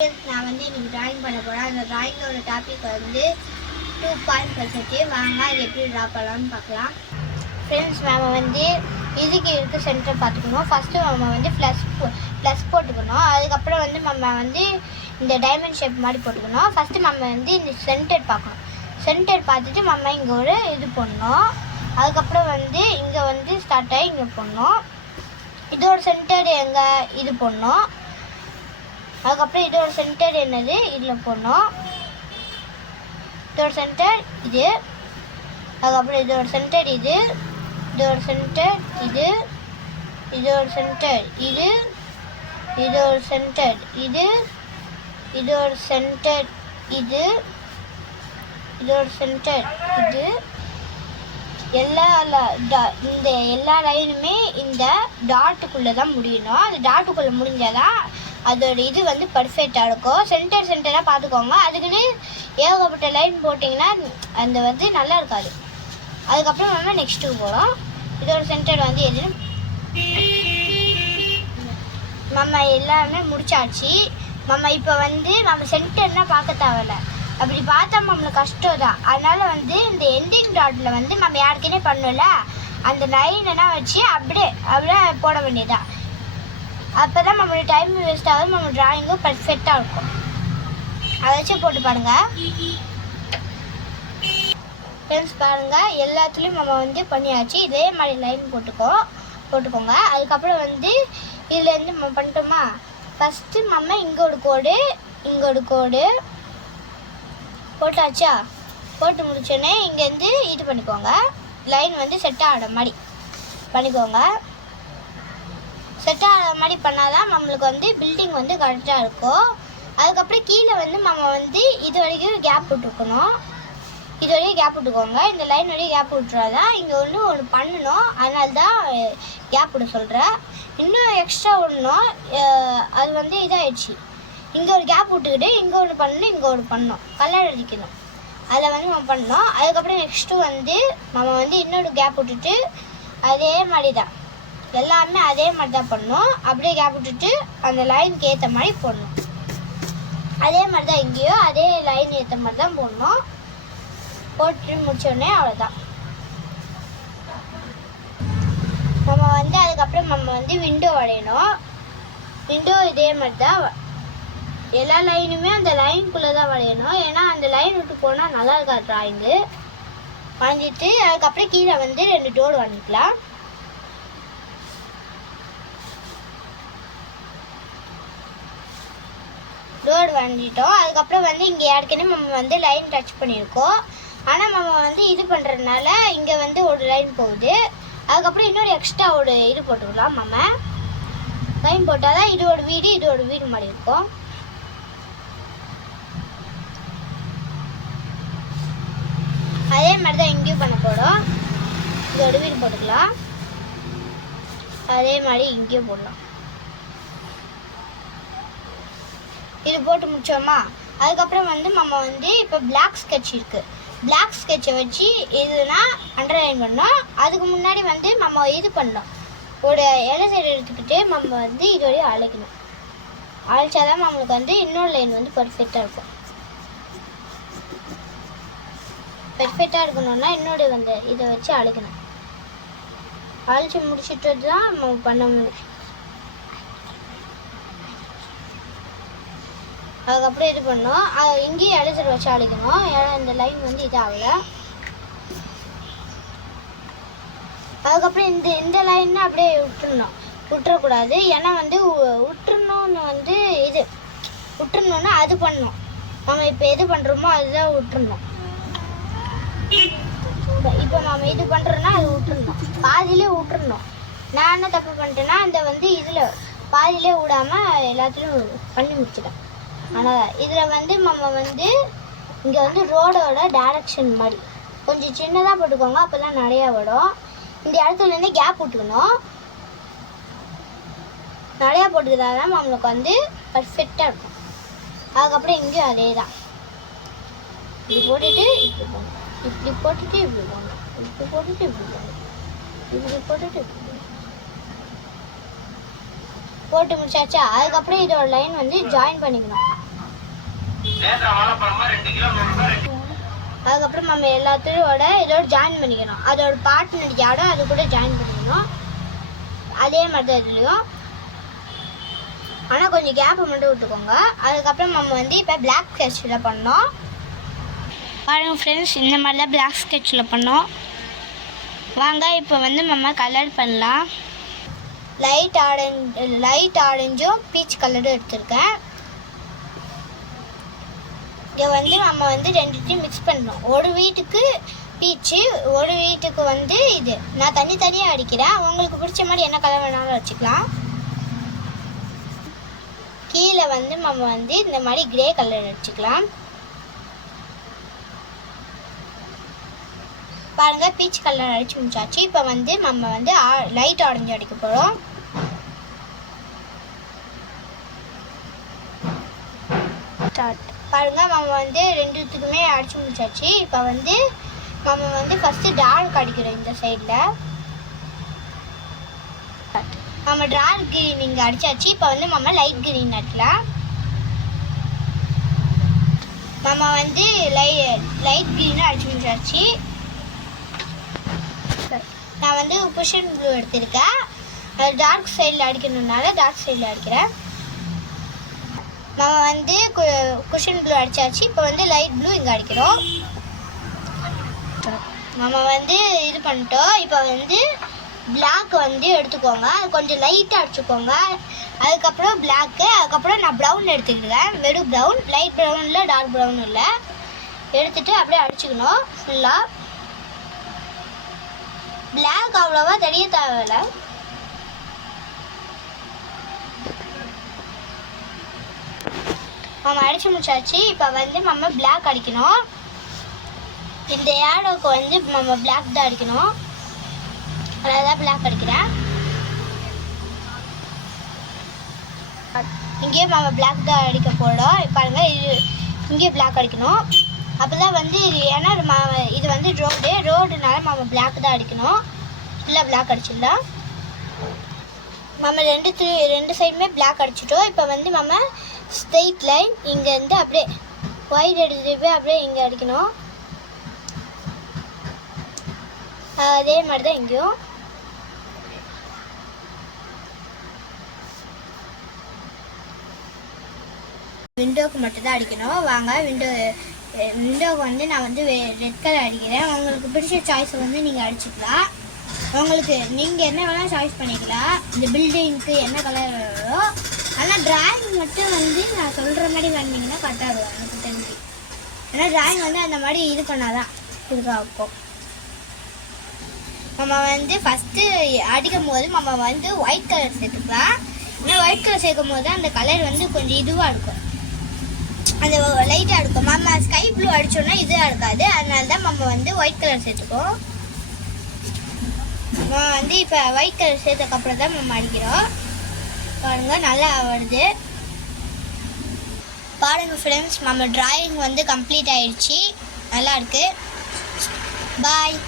நான் வந்து இன்னைக்கு டிராயிங் பண்ண போகிறேன். அந்த டிராயிங்கோட டாபிக் வந்து 2 பாயிண்ட் பர்சன்ட்டு. வாங்க அது எப்படி ட்ரா பண்ணலாம்னு பார்க்கலாம். ஃப்ரெண்ட்ஸ், நம்ம வந்து இதுக்கு சென்டர் பார்த்துக்கணும். ஃபஸ்ட்டு நம்ம வந்து ப்ளஸ் போட்டுக்கணும். அதுக்கப்புறம் வந்து நம்ம வந்து இந்த டைமண்ட் ஷேப் மாதிரி போட்டுக்கணும். ஃபஸ்ட்டு நம்ம வந்து இந்த சென்டர் பார்க்கணும். சென்டர் பார்த்துட்டு நம்ம இங்கே ஒரு இது போடணும். அதுக்கப்புறம் வந்து இங்கே வந்து ஸ்டார்ட் ஆகி இங்கே போடணும். இதோட சென்டர் எங்கே இது போடணும். அதுக்கப்புறம் இதோட சென்டர் என்னது இதில் போடணும். இதோட சென்டர் இது. அதுக்கப்புறம் இதோட சென்டர் இது. இதோட சென்டர் இது. இதோட சென்டர் இது. இதோட சென்டர் இது. இதோட சென்டர் இது. இதோட சென்டர் இது. இந்த எல்லா லைனுமே இந்த டாட்டுக்குள்ளே தான் முடியணும். அந்த டாட்டுக்குள்ளே முடிஞ்சாதான் அதோட இது வந்து பர்ஃபெக்டாக இருக்கும். சென்டராக பார்த்துக்கோங்க. அதுக்குன்னு ஏகப்பட்ட லைன் போட்டிங்கன்னா அந்த வந்து நல்லா இருக்காது. அதுக்கப்புறம் நம்ம நெக்ஸ்ட்டு போகிறோம். இதோட சென்டர் வந்து எது நம்ம எல்லாமே முடிச்சாச்சு. நம்ம இப்போ வந்து நம்ம சென்டர்னால் பார்க்க தேவையில்ல. அப்படி பார்த்தா நம்மளுக்கு கஷ்டம் தான். அதனால் வந்து இந்த எண்டிங் டாட்டில் வந்து நம்ம யாருக்குன்னே பண்ணல அந்த லைனெல்லாம் வச்சு அப்படியே போட வேண்டியதான். அப்போ தான் நம்மளோட டைம் வேஸ்ட் ஆகும். நம்ம டிராயிங்கும் பர்ஃபெக்டாக இருக்கும். அதை வச்சு போட்டு பாருங்கள். ஃப்ரெண்ட்ஸ் பாருங்கள், எல்லாத்துலேயும் நம்ம வந்து பண்ணியாச்சு. இதே மாதிரி லைன் போட்டுக்கோங்க. அதுக்கப்புறம் வந்து இதுலேருந்து நம்ம பண்ணிட்டோமா. ஃபஸ்ட்டு நம்ம இங்கே ஒரு கோடு போட்டாச்சா. போட்டு முடிச்சோடனே இங்கேருந்து இது பண்ணிக்கோங்க. லைன் வந்து செட் ஆகிற மாதிரி பண்ணிக்கோங்க. செட் ஆகிற மாதிரி பண்ணால் தான் நம்மளுக்கு வந்து பில்டிங் வந்து கரெக்டாக இருக்கும். அதுக்கப்புறம் கீழே வந்து நம்ம வந்து இது வரைக்கும் கேப் விட்டுருக்கணும். இது வரைக்கும் கேப் விட்டுக்கோங்க. இந்த லைன் வரைக்கும் கேப் விட்டுறாதான் இங்கே ஒன்று பண்ணணும். அதனால தான் கேப் விட சொல்கிறேன். இன்னும் எக்ஸ்ட்ரா ஒன்றும் அது வந்து இதாகிடுச்சு. இங்கே ஒரு கேப் விட்டுக்கிட்டு இங்கே ஒன்று பண்ணணும். கலர் அடிக்கணும். அதை வந்து நம்ம பண்ணணும். அதுக்கப்புறம் நெக்ஸ்ட்டு வந்து நம்ம வந்து இன்னொரு கேப் விட்டுட்டு அதே மாதிரி தான் எல்லாமே அதே மாதிரி தான் பண்ணணும். அப்படியே கேப் விட்டுட்டு அந்த லைனுக்கு ஏற்ற மாதிரி போடணும். அதே மாதிரி தான் இங்கேயோ அதே லைன் ஏற்ற மாதிரி தான் போடணும். போட்டு முடிச்சோடனே அவ்வளோதான். நம்ம வந்து அதுக்கப்புறம் நம்ம வந்து விண்டோ வரையணும். விண்டோ இதே மாதிரி தான் எல்லா லைனுமே அந்த லைனுக்குள்ளே தான் வரையணும். ஏன்னா அந்த லைன் விட்டு போனால் நல்லா இருக்காது டிராயிங்கு. வரைஞ்சிட்டு அதுக்கப்புறம் கீழே வந்து 2 டோர் வரைஞ்சிக்கலாம். டோர் வரைஞ்சிட்டோம். அதுக்கப்புறம் வந்து இங்கே ஏற்கனவே நம்ம வந்து லைன் டச் பண்ணியிருக்கோம். ஆனால் நம்ம வந்து இது பண்ணுறதுனால இங்கே வந்து ஒரு லைன் போகுது. அதுக்கப்புறம் இன்னொரு எக்ஸ்ட்ரா ஒரு இது போட்டுக்கலாம். நம்ம லைன் போட்டால் தான் இதோட வீடு மாதிரி இருக்கும். அதே மாதிரி தான் இங்கேயும் பண்ண போகிறோம். இதோட வீடு போட்டுக்கலாம். அதே மாதிரி இங்கேயும் போடலாம். இது போட்டு முடிச்சோமா. அதுக்கப்புறம் வந்து நம்ம வந்து இப்போ பிளாக் ஸ்கெட்ச் இருக்குது. பிளாக் ஸ்கெட்சை வச்சு இதுனா அண்டர்லைன் பண்ணோம். அதுக்கு முன்னாடி வந்து நம்ம இது பண்ணோம். ஒரு இலை சைடு எடுத்துக்கிட்டு நம்ம வந்து இதோடய அழைக்கணும். அழைச்சாதான் நம்மளுக்கு வந்து இன்னொரு லைன் வந்து பர்ஃபெக்டாக இருக்கும். பர்ஃபெக்டாக இருக்கணும்னா இன்னொரு வந்து இதை வச்சு அழைக்கணும். அழைச்சி முடிச்சுட்டு தான் நம்ம பண்ண முடியும். அதுக்கப்புறம் இது பண்ணோம். இங்கேயும் இலைச்சல் வச்சு அழைக்கணும். ஏன்னா இந்த லைன் வந்து இதாகலை. அதுக்கப்புறம் இந்த லைன்னா அப்படியே விட்டுறக்கூடாது. ஏன்னா வந்து விட்டுறணுன்னா அது பண்ணணும். நம்ம இப்போ எது பண்ணுறோமோ அதுதான் விட்டுறணும். இப்போ நம்ம இது பண்ணுறோன்னா அது விட்டுறணும். பாதியிலே விட்டுறணும். நான் என்ன தப்பு பண்ணிட்டேன்னா அந்த வந்து இதில் பாதியிலே விடாமல் எல்லாத்துலேயும் பண்ணி முடிச்சிட்டேன். ஆனால் இதில் வந்து நம்ம வந்து இங்கே வந்து ரோடோட டைரக்ஷன் மாதிரி கொஞ்சம் சின்னதாக போட்டுக்கோங்க. அப்போ தான் நிறையா வரும். இந்த இடத்துலேருந்து கேப் விட்டுக்கணும். நிறையா போட்டுக்கிறதா தான் நம்மளுக்கு வந்து பர்ஃபெக்டாக இருக்கும். அதுக்கப்புறம் இங்கேயும் அதே தான். இப்படி போட்டுட்டு இப்படி போகணும். இப்படி போட்டுட்டு இப்படி போகணும். இப்படி போட்டுட்டு இப்படி போகணும். இப்படி போட்டுட்டு இப்படி போட்டு முடிச்சாச்சா. அதுக்கப்புறம் இதோட லைன் வந்து ஜாயின் பண்ணிக்கணும். அதுக்கப்புறம் நம்ம எல்லாத்தையோட இதோட ஜாயின் பண்ணிக்கணும். அதோட பார்ட்னர் யாரோ அது கூட ஜாயின் பண்ணிக்கணும். அதே மாதிரி தான் இதுலேயும், ஆனால் கொஞ்சம் கேப்பை மட்டும் விட்டுக்கோங்க. அதுக்கப்புறம் நம்ம வந்து இப்போ பிளாக் ஸ்கெட்சில் பண்ணோம். பாருங்கள் ஃப்ரெண்ட்ஸ், இந்த மாதிரி தான் பிளாக் ஸ்கெட்சில் பண்ணோம். வாங்க இப்போ வந்து நம்ம கலர் பண்ணலாம். லைட் ஆரஞ்சும் பீச் கலரும் எடுத்திருக்கேன். இதை வந்து நம்ம வந்து ரெண்டுத்தையும் மிக்ஸ் பண்ணணும். ஒரு வீட்டுக்கு பீச்சு, ஒரு வீட்டுக்கு வந்து இது. நான் தனித்தனியாக அடிக்கிறேன். உங்களுக்கு பிடிச்ச மாதிரி என்ன கலர் வேணாலும் வச்சுக்கலாம். கீழே வந்து நம்ம வந்து இந்த மாதிரி கிரே கலர் அடிச்சுக்கலாம். பாருங்கள், பீச் கலர் அடிச்சு முடிச்சாச்சு. இப்போ வந்து நம்ம வந்து லைட் ஆரஞ்சு அடிக்க போகிறோம். பாருங்க, நம்ம வந்து ரெண்டுத்துக்குமே அடிச்சு முடிச்சாச்சு. இப்போ வந்து நம்ம வந்து ஃபஸ்ட்டு டார்க் அடிக்கிறோம். இந்த சைடில் நம்ம டார்க் கிரீன் இங்கே அடிச்சாச்சு. இப்போ வந்து நம்ம லைட் கிரீன் அடிக்கலாம். நம்ம வந்து லைட் கிரீனாக அடிச்சு முடிச்சாச்சு. நான் வந்து குஷன் ப்ளூ எடுத்திருக்கேன். டார்க் சைடில் அடிக்கணுன்னால டார்க் சைடில் அடிக்கிறேன். நம்ம வந்து குஷன் ப்ளூ அடித்தாச்சு. இப்போ வந்து லைட் ப்ளூ இங்கே அடிக்கிறோம். நம்ம வந்து இது பண்ணிட்டோம். இப்போ வந்து பிளாக் வந்து எடுத்துக்கோங்க. அது கொஞ்சம் லைட்டாக அடிச்சுக்கோங்க. அதுக்கப்புறம் பிளாக்கு, அதுக்கப்புறம் நான் ப்ரௌன் எடுத்துக்கிட்டேன். வெறும் ப்ரௌன், லைட் ப்ரௌன் இல்லை, டார்க் ப்ரௌன் இல்லை. எடுத்துகிட்டு அப்படியே அடிச்சுக்கணும் ஃபுல்லாக. பிளாக் அவ்வளோவா தெரிய தேவையில்லை. நம்ம அடிச்சு முடிச்சாச்சு. இப்போ வந்து நம்ம பிளாக் அடிக்கணும். இந்த ஏடோக்கு வந்து நம்ம பிளாக் தான் அடிக்கணும். அதான் பிளாக் அடிக்கிறேன். இங்கேயும் நம்ம பிளாக் தான் அடிக்க போகிறோம். பாருங்க, இது இங்கேயும் பிளாக் அடிக்கணும். அப்போ தான் வந்து இது, ஏன்னா இது வந்து ரோடுனால நம்ம பிளாக் தான் அடிக்கணும். ஃபுல்லாக பிளாக் அடிச்சிடலாம். நம்ம ரெண்டு சைடுமே பிளாக் அடிச்சிட்டோம். இப்போ வந்து நம்ம ஸ்ட்ரெயிட் லைன் இங்கேருந்து அப்படியே ஒயிட் எடுத்துகிட்டு போய் அப்படியே இங்கே அடிக்கணும். அதே மாதிரி தான் இங்கேயும். விண்டோவுக்கு மட்டும்தான் அடிக்கணும். வாங்க, விண்டோவுக்கு வந்து நான் வந்து ரெட் கலர் அடிக்கிறேன். உங்களுக்கு பிடிச்ச சாய்ஸை வந்து நீங்கள் அடிச்சுக்கலாம். உங்களுக்கு நீங்கள் என்ன வேணால் சாய்ஸ் பண்ணிக்கலாம். இந்த பில்டிங்க்கு என்ன கலர் வேணோ. ஆனால் டிராயிங் மட்டும் வந்து நான் சொல்கிற மாதிரி வந்தீங்கன்னா கரெக்டாக இருக்கும் எனக்கு தெரிஞ்சு. ஏன்னா டிராயிங் வந்து அந்த மாதிரி இது பண்ணாதான் இதுக்காக இருக்கும். நம்ம வந்து ஃபஸ்ட்டு அடிக்கும் போது நம்ம வந்து ஒயிட் கலர் சேர்த்துக்கலாம். ஏன்னா ஒயிட் கலர் சேர்க்கும் போது அந்த கலர் வந்து கொஞ்சம் இதுவாக இருக்கும், அந்த லைட்டாக இருக்கும். நம்ம ஸ்கை ப்ளூ அடித்தோன்னா இதுவாக இருக்காது. அதனால தான் நம்ம வந்து ஒயிட் கலர் சேர்த்துக்கோம். நம்ம வந்து இப்போ ஒயிட் கலர் சேர்த்ததுக்கப்புறம் தான் நம்ம அடிக்கிறோம். பாருங்கள், நல்லா வருது. பாருங்கள் ஃப்ரெண்ட்ஸ், நம்ம டிராயிங் வந்து கம்ப்ளீட் ஆயிடுச்சு. நல்லா இருக்குது. பாய்.